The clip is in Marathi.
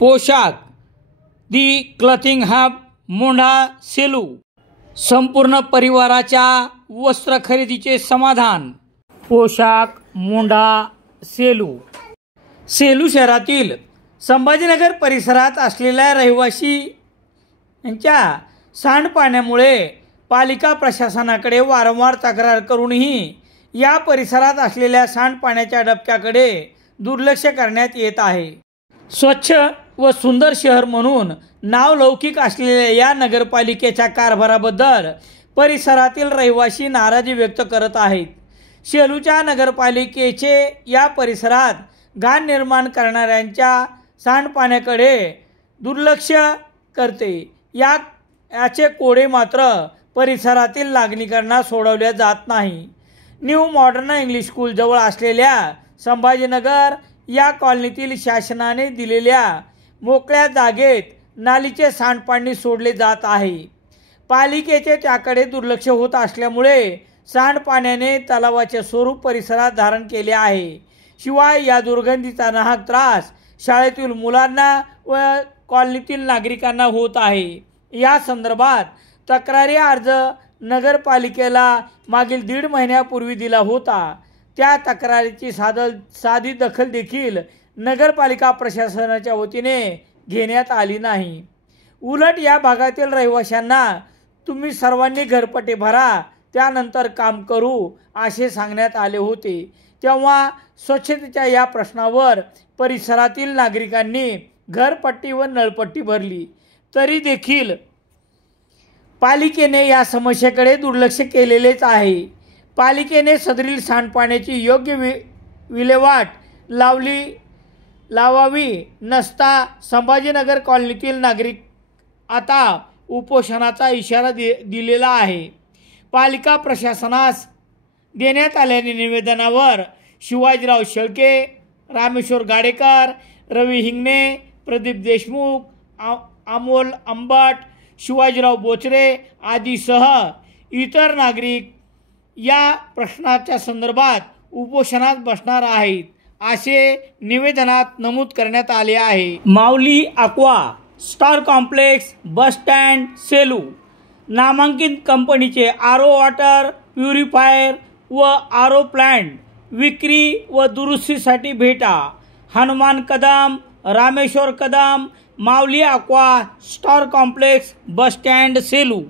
पोशाख दी क्लथिंग हब मोंढा सेलू। संपूर्ण परिवाराच्या वस्त्र खरेदीचे समाधान। पोशाख मोंढा सेलू। सेलू शहरातील संभाजीनगर परिसरात असलेल्या रहिवासी यांच्या सांडपाण्यामुळे पालिका प्रशासनाकडे वारंवार तक्रार करूनही या परिसरात असलेल्या सांडपाण्याच्या डबक्याकडे दुर्लक्ष करण्यात येत आहे। स्वच्छ व सुंदर शहर म्हणून नावलौकिक असलेल्या या नगरपालिकेच्या कारभाराबद्दल परिसरातील रहिवासी नाराजी व्यक्त करत आहेत। सेलूच्या नगरपालिकेचे या परिसरात घाण निर्माण करणाऱ्यांच्या सांडपाण्याकडे दुर्लक्ष करते। याचे कोडे मात्र परिसरातील नागरिकांना सोडवले जात नाही। न्यू मॉडर्न इंग्लिश स्कूल जवळ असलेल्या संभाजीनगर या कॉलनीतील शासनाने दिलेल्या मोकळ्या जागेत नालीचे सांडपाणी सोडले जात आहे। पालिकेचे त्याकडे दुर्लक्ष होत असल्यामुळे सांडपाण्याने तलावाचे स्वरूप परिसरात धारण केले आहे। शिवाय या दुर्गंधीचा नाहक त्रास शाळेतील मुलांना व कॉलनीतील नागरिकांना होत आहे। या संदर्भात तक्रारी अर्ज नगरपालिकेला मागील 1.5 महिन्यापूर्वी दिला होता। त्या तक्रारीची साधी दखल देखील नगरपालिका प्रशासनाच्या वतीने घेण्यात आली नाही। उलट या भागातील रहिवाशांना तुम्ही सर्वांनी घरपट्टी भरा, त्यानंतर काम करू असे सांगण्यात आले होते। तेव्हा स्वच्छतेच्या या प्रश्नावर परिसरातील नागरिकांनी घरपट्टी व नळपट्टी भरली, तरी देखील पालिकेने या समस्येकडे दुर्लक्ष केलेलेच आहे। पालिकेने सदरील सांडपाण्याची योग्य विल्हेवाट लावावी नसता संभाजीनगर कॉलनीतील नागरिक आता उपोषणाचा इशारा दिलेला आहे। पालिका प्रशासनास देण्यात आलेल्या निवेदनावर शिवाजीराव शेळके, रामेश्वर गाडेकर, रवी हिंगणे, प्रदीप देशमुख, अमोल अंबट, शिवाजीराव बोचरे आदीसह इतर नागरिक या प्रश्नाच्या संदर्भात उपोषणात बसणार आहेत असे निवेदनात नमूद करण्यात आले आहे। Mauli aqua star complex bus stand Selu नामांकित कंपनीचे आरो वॉटर प्युरिफायर व आरो प्लांट विक्री व दुरुस्तीसाठी भेटा। Hanuman Kadam, Rameshwar Kadam, Mauli aqua star complex bus stand Selu.